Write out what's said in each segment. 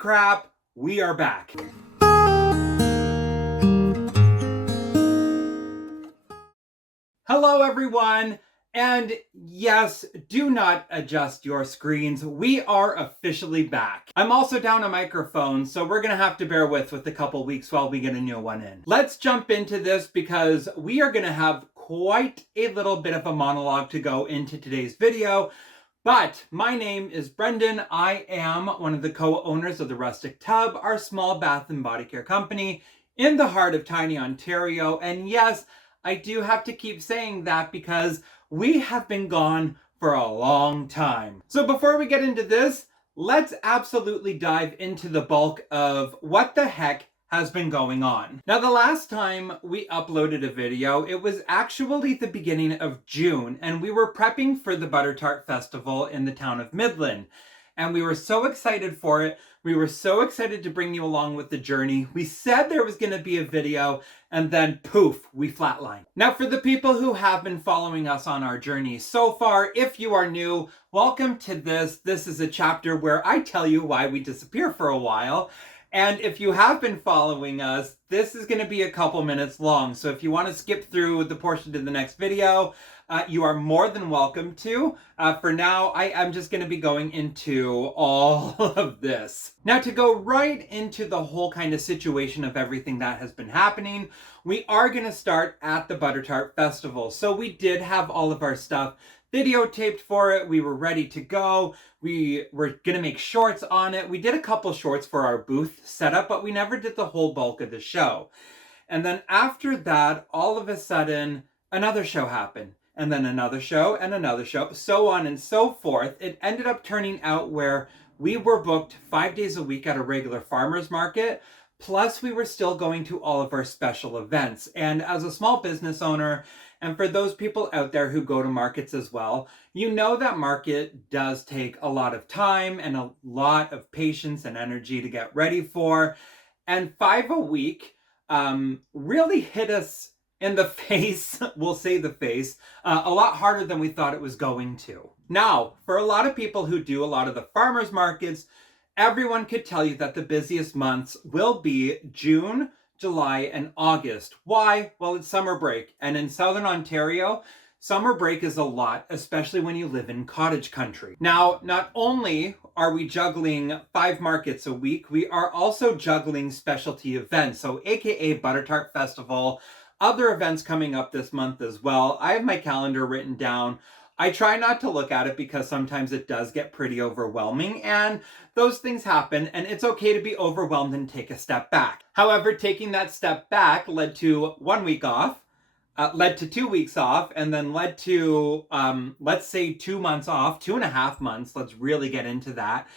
crap, we are back. Hello everyone, and yes, do not adjust your screens. We are officially back. I'm also down a microphone, so we're gonna have to bear with a couple weeks while we get a new one in. Let's jump into this because we are gonna have quite a little bit of a monologue to go into today's video. But my name is Brendan. I am one of the co-owners of the Rustic Tub, our small bath and body care company in the heart of tiny Ontario. And yes, I do have to keep saying that because we have been gone for a long time. So before we get into this, let's absolutely dive into the bulk of what the heck has been going on. Now, the last time we uploaded a video, it was actually the beginning of June, and we were prepping for the Butter Tart Festival in the town of Midland. And we were so excited for it. We were so excited to bring you along with the journey. We said there was going to be a video, and then poof, we flatlined. Now, for the people who have been following us on our journey so far, if you are new, welcome to this. This is a chapter where I tell you why we disappear for a while. And if you have been following us, this is going to be a couple minutes long. So if you want to skip through the portion to the next video, you are more than welcome to. For now, I am just going to be going into all of this. Now, to go right into the whole kind of situation of everything that has been happening, we are going to start at the Butter Tart Festival. So we did have all of our stuff videotaped for it. We were ready to go. We were going to make shorts on it. We did a couple shorts for our booth setup, but we never did the whole bulk of the show. And then after that, all of a sudden, another show happened. And then another show and another show, so on and so forth. It ended up turning out where we were booked 5 days a week at a regular farmer's market. Plus, we were still going to all of our special events. And as a small business owner, and for those people out there who go to markets as well, you know that market does take a lot of time and a lot of patience and energy to get ready for. And 5 a week really hit us in the face, we'll say the face, a lot harder than we thought it was going to. Now, for a lot of people who do a lot of the farmers markets, everyone could tell you that the busiest months will be June, July, and August. Why? Well, it's summer break. And in Southern Ontario, summer break is a lot, especially when you live in cottage country. Now, not only are we juggling 5 markets a week, we are also juggling specialty events. So AKA Butter Tart Festival, other events coming up this month as well. I have my calendar written down. I try not to look at it because sometimes it does get pretty overwhelming, and those things happen, and it's okay to be overwhelmed and take a step back. However, taking that step back led to 1 week off, led to 2 weeks off, and then led to, let's say 2 months off, 2.5 months, let's really get into that,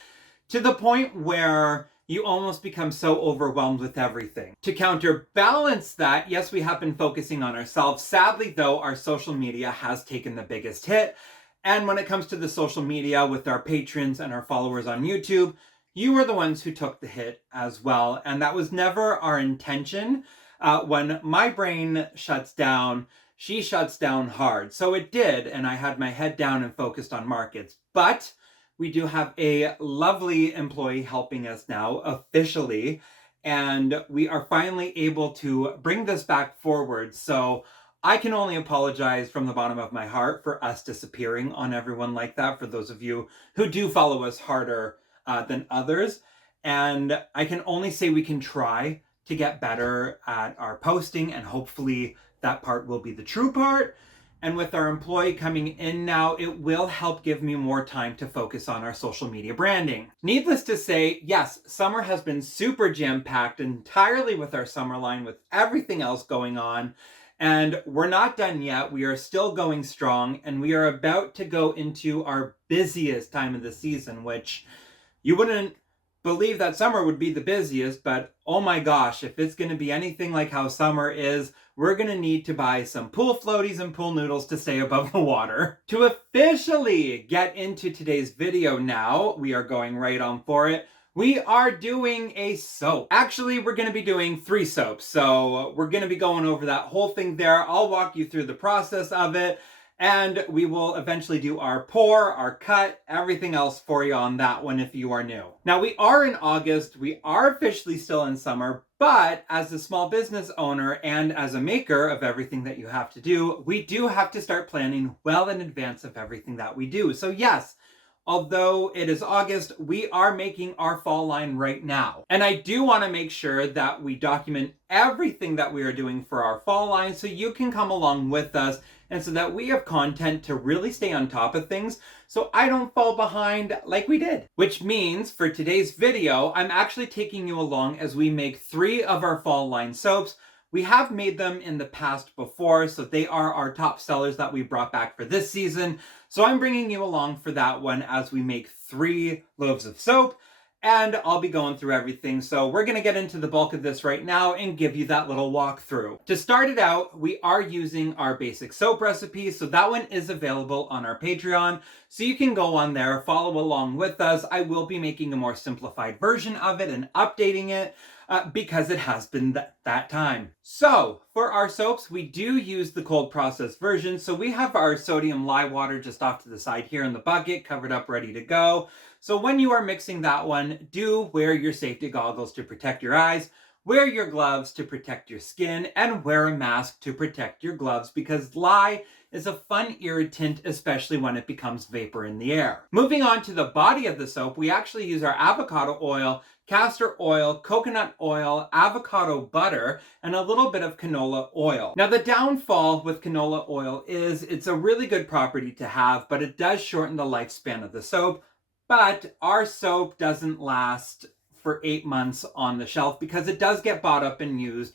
to the point where you almost become so overwhelmed with everything. To counterbalance that, yes, we have been focusing on ourselves. Sadly, though, our social media has taken the biggest hit. And when it comes to the social media with our patrons and our followers on YouTube, you are the ones who took the hit as well. And that was never our intention. When my brain shuts down, she shuts down hard. So it did, and I had my head down and focused on markets. But we do have a lovely employee helping us now officially, and we are finally able to bring this back forward. So I can only apologize from the bottom of my heart for us disappearing on everyone like that, for those of you who do follow us harder than others. And I can only say we can try to get better at our posting, and hopefully that part will be the true part. And with our employee coming in now, it will help give me more time to focus on our social media branding. Needless to say, yes, summer has been super jam-packed entirely with our summer line, with everything else going on. And we're not done yet. We are still going strong, and we are about to go into our busiest time of the season, which you wouldn't believe that summer would be the busiest, but oh my gosh, if it's going to be anything like how summer is, we're going to need to buy some pool floaties and pool noodles to stay above the water. To officially get into today's video now, we are going right on for it. We are doing a soap. Actually, we're going to be doing 3 soaps. So we're going to be going over that whole thing there. I'll walk you through the process of it. And we will eventually do our pour, our cut, everything else for you on that one if you are new. Now we are in August, we are officially still in summer, but as a small business owner and as a maker of everything that you have to do, we do have to start planning well in advance of everything that we do. So yes, although it is August, we are making our fall line right now. And I do want to make sure that we document everything that we are doing for our fall line so you can come along with us and so that we have content to really stay on top of things so I don't fall behind like we did. Which means for today's video, I'm actually taking you along as we make 3 of our fall line soaps. We have made them in the past before, so they are our top sellers that we brought back for this season. So I'm bringing you along for that one as we make 3 loaves of soap, and I'll be going through everything. So we're gonna get into the bulk of this right now and give you that little walkthrough. To start it out, we are using our basic soap recipe. So that one is available on our Patreon. So you can go on there, follow along with us. I will be making a more simplified version of it and updating it. Because it has been that time. So for our soaps, we do use the cold process version. So we have our sodium lye water just off to the side here in the bucket, covered up, ready to go. So when you are mixing that one, do wear your safety goggles to protect your eyes, wear your gloves to protect your skin, and wear a mask to protect your gloves because lye is a fun irritant, especially when it becomes vapor in the air. Moving on to the body of the soap, we actually use our avocado oil, castor oil, coconut oil, avocado butter, and a little bit of canola oil. Now the downfall with canola oil is it's a really good property to have, but it does shorten the lifespan of the soap. But our soap doesn't last for 8 months on the shelf because it does get bought up and used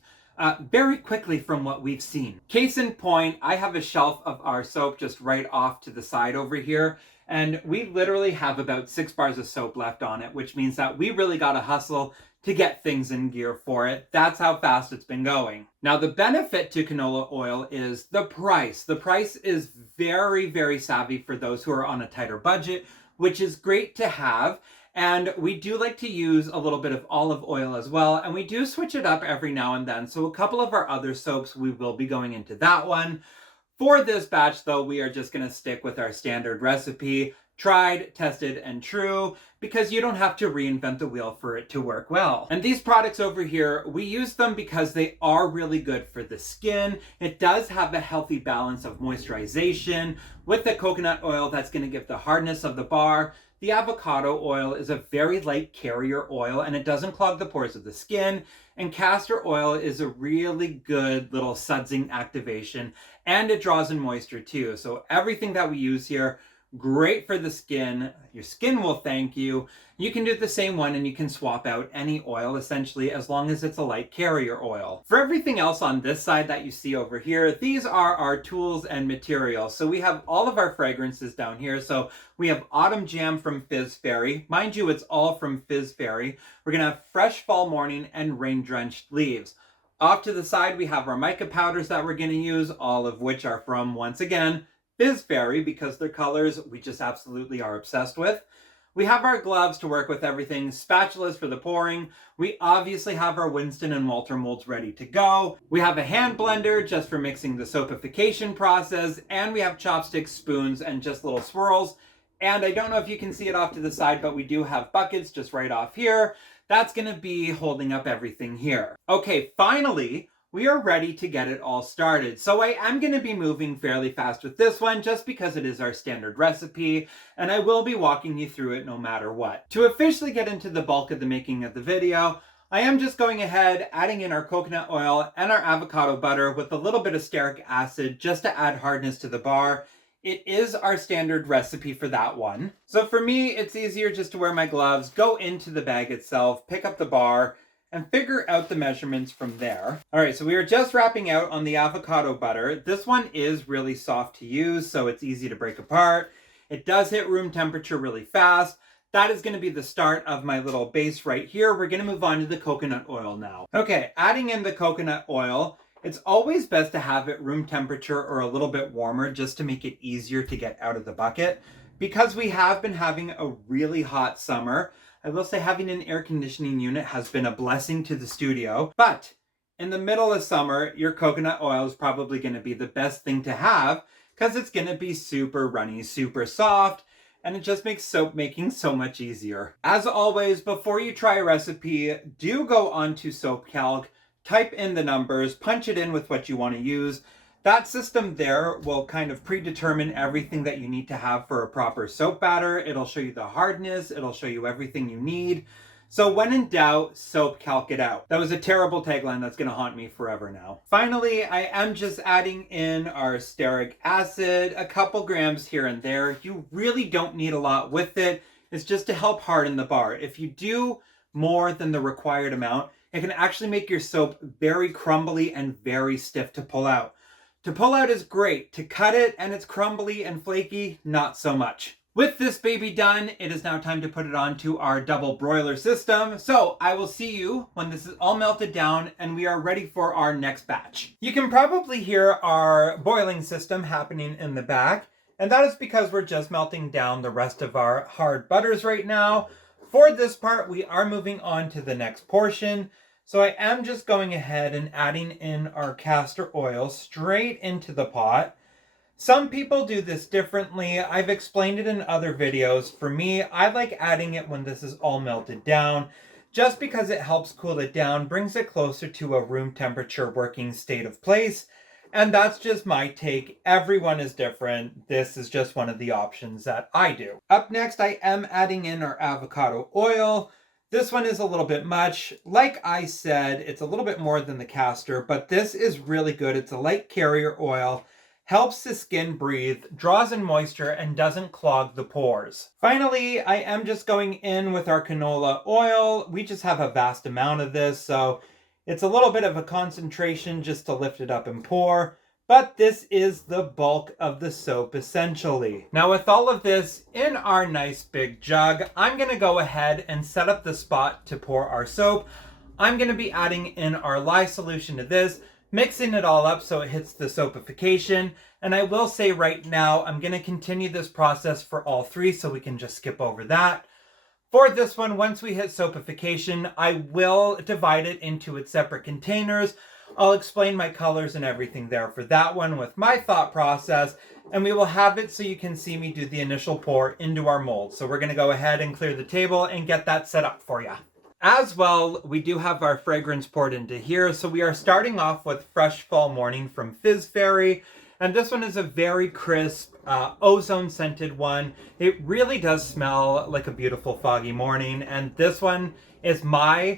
very quickly from what we've seen. Case in point, I have a shelf of our soap just right off to the side over here, and we literally have about 6 bars of soap left on it, which means that we really got to hustle to get things in gear for it. That's how fast it's been going. Now, the benefit to canola oil is the price. The price is very, very savvy for those who are on a tighter budget, which is great to have. And we do like to use a little bit of olive oil as well. And we do switch it up every now and then. So a couple of our other soaps, we will be going into that one. For this batch though, we are just gonna stick with our standard recipe, tried, tested, and true, because you don't have to reinvent the wheel for it to work well. And these products over here, we use them because they are really good for the skin. It does have a healthy balance of moisturization. With the coconut oil, that's gonna give the hardness of the bar. The avocado oil is a very light carrier oil and it doesn't clog the pores of the skin. And castor oil is a really good little sudsing activation and it draws in moisture too. So everything that we use here, great for the skin. Your skin will thank you. You can do the same one and you can swap out any oil essentially as long as it's a light carrier oil. For everything else on this side that you see over here, these are our tools and materials. So we have all of our fragrances down here. So we have Autumn Jam from Fizz Fairy. Mind you, it's all from Fizz Fairy. We're gonna have Fresh Fall Morning and Rain Drenched Leaves. Off to the side, we have our mica powders that we're gonna use, all of which are from, once again, Fizz Fairy, because their colors we just absolutely are obsessed with. We have our gloves to work with everything, spatulas for the pouring. We obviously have our Winston and Walter molds ready to go. We have a hand blender just for mixing the soapification process, and we have chopsticks, spoons, and just little swirls. And I don't know if you can see it off to the side, but we do have buckets just right off here. That's gonna be holding up everything here. Okay, finally, we are ready to get it all started. So I am going to be moving fairly fast with this one just because it is our standard recipe and I will be walking you through it no matter what. To officially get into the bulk of the making of the video, I am just going ahead, adding in our coconut oil and our avocado butter with a little bit of stearic acid just to add hardness to the bar. It is our standard recipe for that one. So for me, it's easier just to wear my gloves, go into the bag itself, pick up the bar, and figure out the measurements from there. All right, so we are just wrapping out on the avocado butter. This one is really soft to use, so it's easy to break apart. It does hit room temperature really fast. That is gonna be the start of my little base right here. We're gonna move on to the coconut oil now. Okay, adding in the coconut oil, it's always best to have it room temperature or a little bit warmer just to make it easier to get out of the bucket. Because we have been having a really hot summer, I will say having an air conditioning unit has been a blessing to the studio, but in the middle of summer, your coconut oil is probably going to be the best thing to have because it's going to be super runny, super soft, and it just makes soap making so much easier. As always, before you try a recipe, do go onto SoapCalc, type in the numbers, punch it in with what you want to use. That system there will kind of predetermine everything that you need to have for a proper soap batter. It'll show you the hardness, it'll show you everything you need. So when in doubt, SoapCalc it out. That was a terrible tagline that's going to haunt me forever now. Finally, I am just adding in our stearic acid, a couple grams here and there. You really don't need a lot with it. It's just to help harden the bar. If you do more than the required amount, it can actually make your soap very crumbly and very stiff to pull out. To pull out is great. To cut it and it's crumbly and flaky, not so much. With this baby done, it is now time to put it onto our double broiler system. So I will see you when this is all melted down and we are ready for our next batch. You can probably hear our boiling system happening in the back, and that is because we're just melting down the rest of our hard butters right now. For this part, we are moving on to the next portion. So I am just going ahead and adding in our castor oil straight into the pot. Some people do this differently. I've explained it in other videos. For me, I like adding it when this is all melted down, just because it helps cool it down, brings it closer to a room temperature working state of place. And that's just my take. Everyone is different. This is just one of the options that I do. Up next, I am adding in our avocado oil. This one is a little bit much. Like I said, it's a little bit more than the castor, but this is really good. It's a light carrier oil. Helps the skin breathe, draws in moisture, and doesn't clog the pores. Finally, I am just going in with our canola oil. We just have a vast amount of this, so it's a little bit of a concentration just to lift it up and pour, but this is the bulk of the soap essentially. Now with all of this in our nice big jug, I'm gonna go ahead and set up the spot to pour our soap. I'm gonna be adding in our lye solution to this, mixing it all up so it hits the soapification. And I will say right now, I'm going to continue this process for all three so we can just skip over that. For this one, once we hit soapification, I will divide it into its separate containers. I'll explain my colors and everything there for that one with my thought process, and we will have it so you can see me do the initial pour into our mold. So we're going to go ahead and clear the table and get that set up for you. As well, we do have our fragrance poured into here. So we are starting off with Fresh Fall Morning from Fizz Fairy. And this one is a very crisp, ozone scented one. It really does smell like a beautiful foggy morning. And this one is one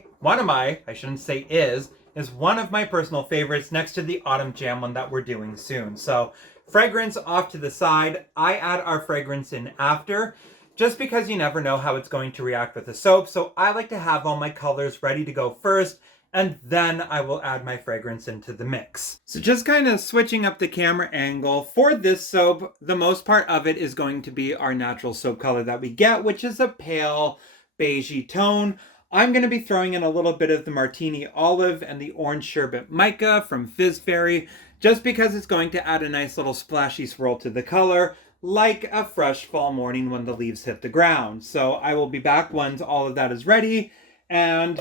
of my personal favorites next to the Autumn Jam one that we're doing soon. So fragrance off to the side. I add our fragrance in after, just because you never know how it's going to react with the soap. So I like to have all my colors ready to go first, and then I will add my fragrance into the mix. So just kind of switching up the camera angle. For this soap, the most part of it is going to be our natural soap color that we get, which is a pale beigey tone. I'm going to be throwing in a little bit of the Martini Olive and the Orange Sherbet Mica from Fizz Fairy, just because it's going to add a nice little splashy swirl to the color, like a fresh fall morning when the leaves hit the ground. So I will be back once all of that is ready, and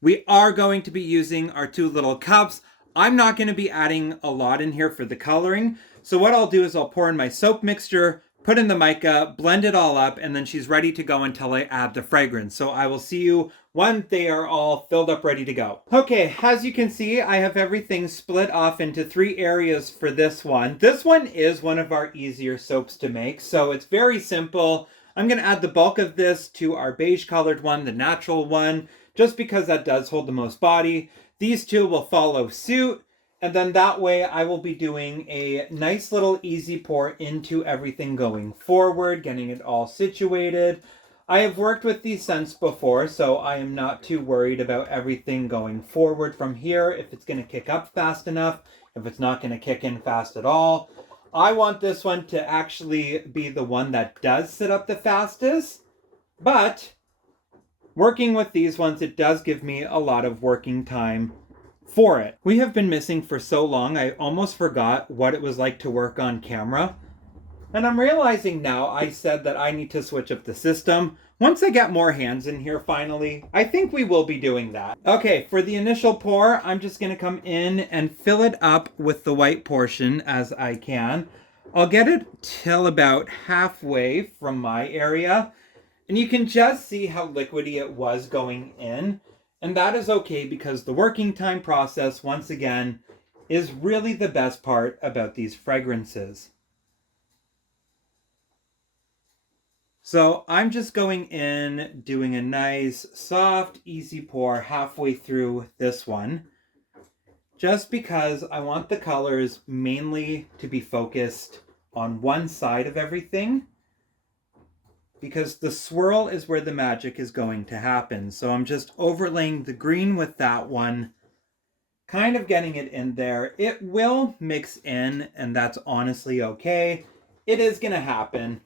we are going to be using our 2 little cups. I'm not going to be adding a lot in here for the coloring. So what I'll do is I'll pour in my soap mixture, put in the mica, blend it all up, and then she's ready to go until I add the fragrance. So I will see you when they are all filled up, ready to go. Okay, as you can see, I have everything split off into 3 areas for this one. This one is one of our easier soaps to make, so it's very simple. I'm going to add the bulk of this to our beige colored one, the natural one, just because that does hold the most body. These 2 will follow suit. And then that way I will be doing a nice little easy pour into everything going forward, getting it all situated. I have worked with these scents before, so I am not too worried about everything going forward from here, if it's going to kick up fast enough, if it's not going to kick in fast at all. I want this one to actually be the one that does sit up the fastest, but working with these ones, it does give me a lot of working time for it. We have been missing for so long, I almost forgot what it was like to work on camera. And I'm realizing now I said that I need to switch up the system. Once I get more hands in here finally, I think we will be doing that. Okay, for the initial pour, I'm just gonna come in and fill it up with the white portion as I can. I'll get it till about halfway from my area. And you can just see how liquidy it was going in. And that is okay because the working time process, once again, is really the best part about these fragrances. So I'm just going in, doing a nice, soft, easy pour halfway through this one, just because I want the colors mainly to be focused on one side of everything, because the swirl is where the magic is going to happen. So I'm just overlaying the green with that one, kind of getting it in there. It will mix in, and that's honestly okay. It is going to happen.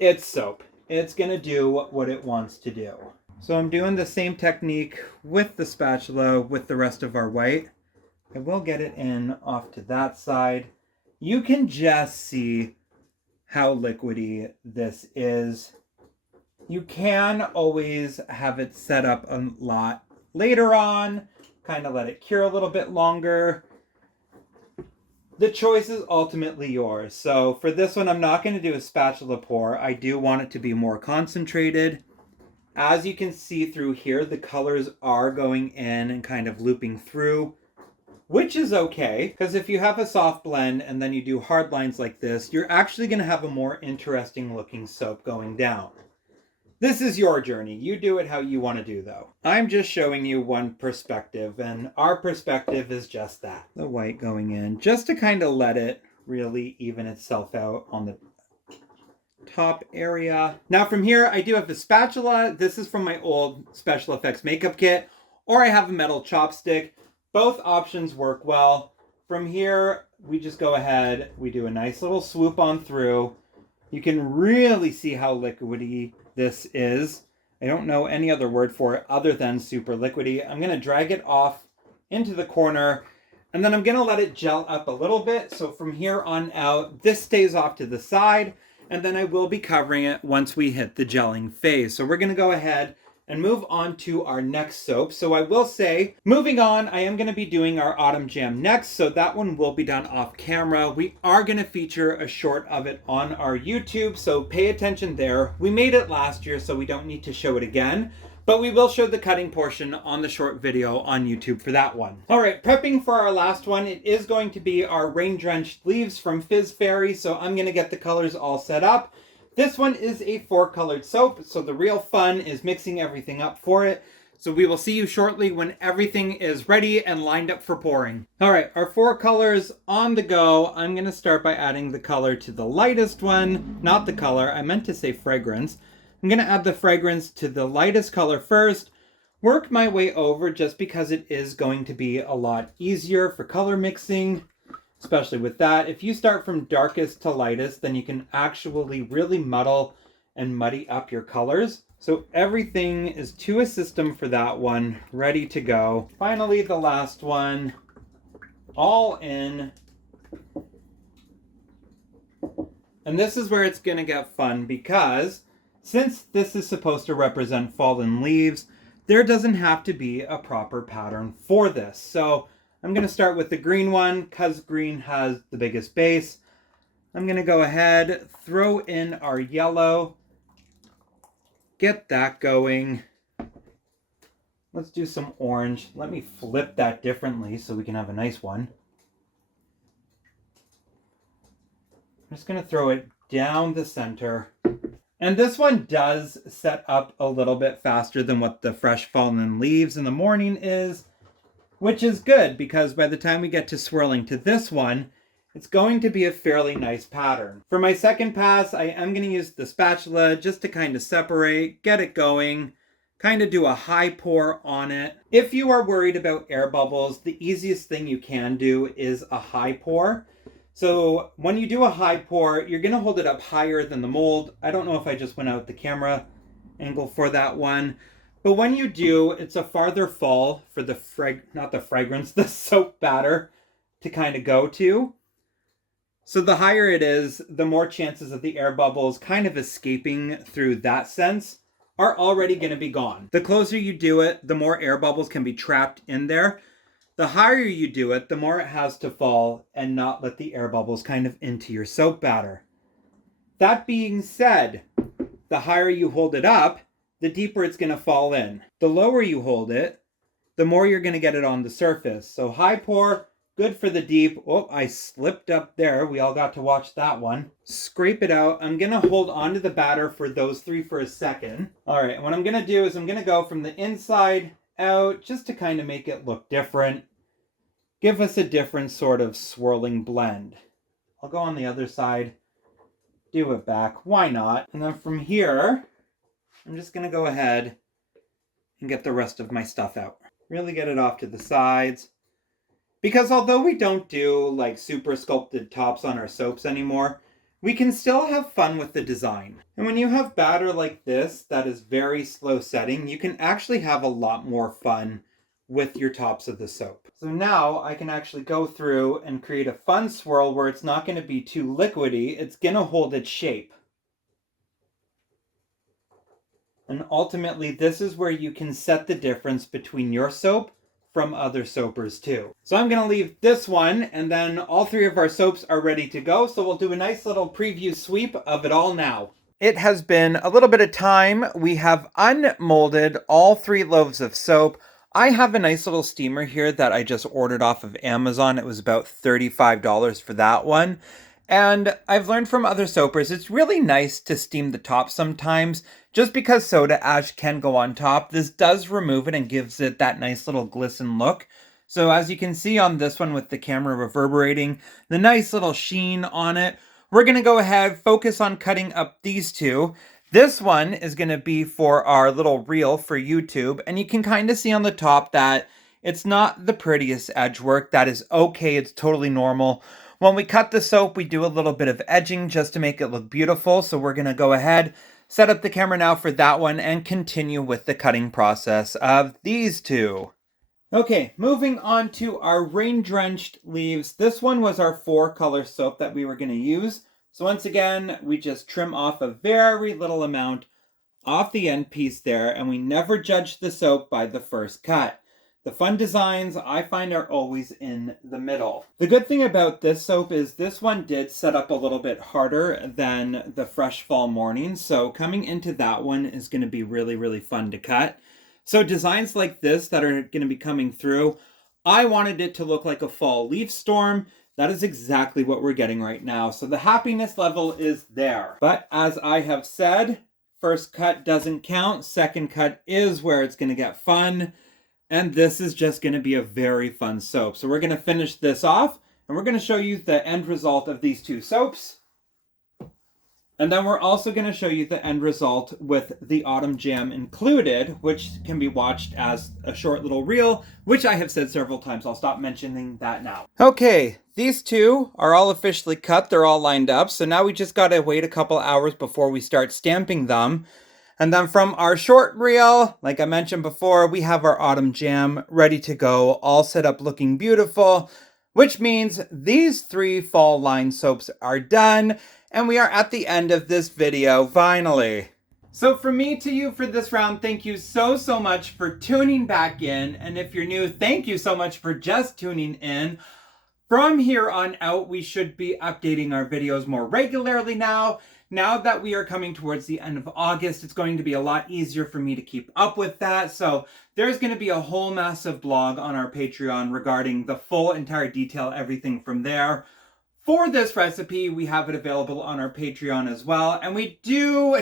It's soap. It's going to do what it wants to do. So I'm doing the same technique with the spatula with the rest of our white. I will get it in off to that side. You can just see how liquidy this is. You can always have it set up a lot later on, kind of let it cure a little bit longer. The choice is ultimately yours. So for this one, I'm not going to do a spatula pour. I do want it to be more concentrated. As you can see through here, the colors are going in and kind of looping through, which is okay, because if you have a soft blend and then you do hard lines like this, you're actually going to have a more interesting looking soap going down. This is your journey. You do it how you want to do, though. I'm just showing you one perspective, and our perspective is just that. The white going in, just to kind of let it really even itself out on the top area. Now from here, I do have a spatula. This is from my old Special Effects makeup kit, or I have a metal chopstick. Both options work well. From here, we just go ahead, we do a nice little swoop on through. You can really see how liquidy this is. I don't know any other word for it other than super liquidy. I'm going to drag it off into the corner, and then I'm going to let it gel up a little bit. So from here on out, this stays off to the side, and then I will be covering it once we hit the gelling phase. So we're going to go ahead and move on to our next soap. So I will say, moving on, I am going to be doing our Autumn Jam next, so that one will be done off camera. We are going to feature a short of it on our YouTube, so pay attention there. We made it last year, so we don't need to show it again, but we will show the cutting portion on the short video on YouTube for that one. All right, prepping for our last one, it is going to be our Rain-Drenched Leaves from Fizz Fairy, so I'm going to get the colors all set up. This one is a 4-colored soap, so the real fun is mixing everything up for it. So we will see you shortly when everything is ready and lined up for pouring. All right, our 4 colors on the go. I'm going to start by adding the color to the lightest one. Not the color, I meant to say fragrance. I'm going to add the fragrance to the lightest color first. Work my way over just because it is going to be a lot easier for color mixing. Especially with that, if you start from darkest to lightest, then you can actually really muddle and muddy up your colors. So everything is to a system for that one, ready to go. Finally, the last one, all in. And this is where it's gonna get fun, because since this is supposed to represent fallen leaves, there doesn't have to be a proper pattern for this. So I'm going to start with the green one because green has the biggest base. I'm going to go ahead, throw in our yellow, get that going. Let's do some orange. Let me flip that differently so we can have a nice one. I'm just going to throw it down the center. And this one does set up a little bit faster than what the fresh fallen leaves in the morning is, which is good because by the time we get to swirling to this one, it's going to be a fairly nice pattern. For my second pass, I am going to use the spatula just to kind of separate, get it going, kind of do a high pour on it. If you are worried about air bubbles, the easiest thing you can do is a high pour. So when you do a high pour, you're going to hold it up higher than the mold. I don't know if I just went out the camera angle for that one. But when you do, it's a farther fall for the the soap batter to kind of go to. So the higher it is, the more chances of the air bubbles kind of escaping through that sense are already going to be gone. The closer you do it, the more air bubbles can be trapped in there. The higher you do it, the more it has to fall and not let the air bubbles kind of into your soap batter. That being said, the higher you hold it up, the deeper it's going to fall in. The lower you hold it, the more you're going to get it on the surface. So high pour, good for the deep. Oh, I slipped up there. We all got to watch that one. Scrape it out. I'm going to hold onto the batter for those three for a second. All right, what I'm going to do is I'm going to go from the inside out just to kind of make it look different. Give us a different sort of swirling blend. I'll go on the other side, do it back. Why not? And then from here, I'm just going to go ahead and get the rest of my stuff out. Really get it off to the sides. Because although we don't do like super sculpted tops on our soaps anymore, we can still have fun with the design. And when you have batter like this that is very slow setting, you can actually have a lot more fun with your tops of the soap. So now I can actually go through and create a fun swirl where it's not going to be too liquidy, it's going to hold its shape. And ultimately, this is where you can set the difference between your soap from other soapers too. So I'm going to leave this one, and then all three of our soaps are ready to go. So we'll do a nice little preview sweep of it all now. It has been a little bit of time. We have unmolded all three loaves of soap. I have a nice little steamer here that I just ordered off of Amazon. It was about $35 for that one. And I've learned from other soapers, it's really nice to steam the top sometimes, just because soda ash can go on top. This does remove it and gives it that nice little glisten look. So as you can see on this one with the camera reverberating, the nice little sheen on it. We're going to go ahead, focus on cutting up these two. This one is going to be for our little reel for YouTube, and you can kind of see on the top that it's not the prettiest edge work. That is okay, it's totally normal. When we cut the soap, we do a little bit of edging just to make it look beautiful. So we're going to go ahead, set up the camera now for that one, and continue with the cutting process of these two. Okay, moving on to our rain-drenched leaves. This one was our 4-color soap that we were going to use. So once again, we just trim off a very little amount off the end piece there, and we never judge the soap by the first cut. The fun designs, I find, are always in the middle. The good thing about this soap is this one did set up a little bit harder than the Fresh Fall Morning, so coming into that one is going to be really, really fun to cut. So designs like this that are going to be coming through, I wanted it to look like a fall leaf storm. That is exactly what we're getting right now. So the happiness level is there. But as I have said, first cut doesn't count. Second cut is where it's going to get fun. And this is just going to be a very fun soap. So we're going to finish this off, and we're going to show you the end result of these two soaps. And then we're also going to show you the end result with the Autumn Jam included, which can be watched as a short little reel, which I have said several times. I'll stop mentioning that now. Okay, these two are all officially cut. They're all lined up. So now we just got to wait a couple hours before we start stamping them. And then from our short reel, like I mentioned before, we have our Autumn Jam ready to go, all set up looking beautiful, which means these 3 fall line soaps are done, and we are at the end of this video, finally. So from me to you for this round, thank you so much for tuning back in. And if you're new, thank you so much for just tuning in. From here on out, we should be updating our videos more regularly now. Now that we are coming towards the end of August, it's going to be a lot easier for me to keep up with that. So there's going to be a whole massive blog on our Patreon regarding the full entire detail, everything from there. For this recipe, we have it available on our Patreon as well. And we do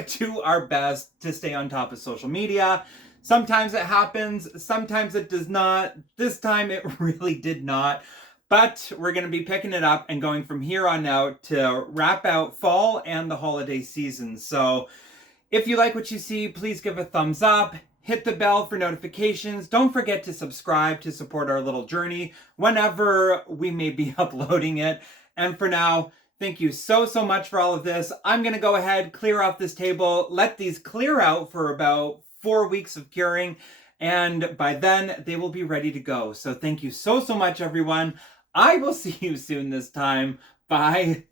our best to stay on top of social media. Sometimes it happens, sometimes it does not. This time it really did not. But we're going to be picking it up and going from here on out to wrap out fall and the holiday season. So if you like what you see, please give a thumbs up. Hit the bell for notifications. Don't forget to subscribe to support our little journey whenever we may be uploading it. And for now, thank you so much for all of this. I'm going to go ahead, clear off this table, let these clear out for about 4 weeks of curing. And by then, they will be ready to go. So thank you so much, everyone. I will see you soon this time. Bye.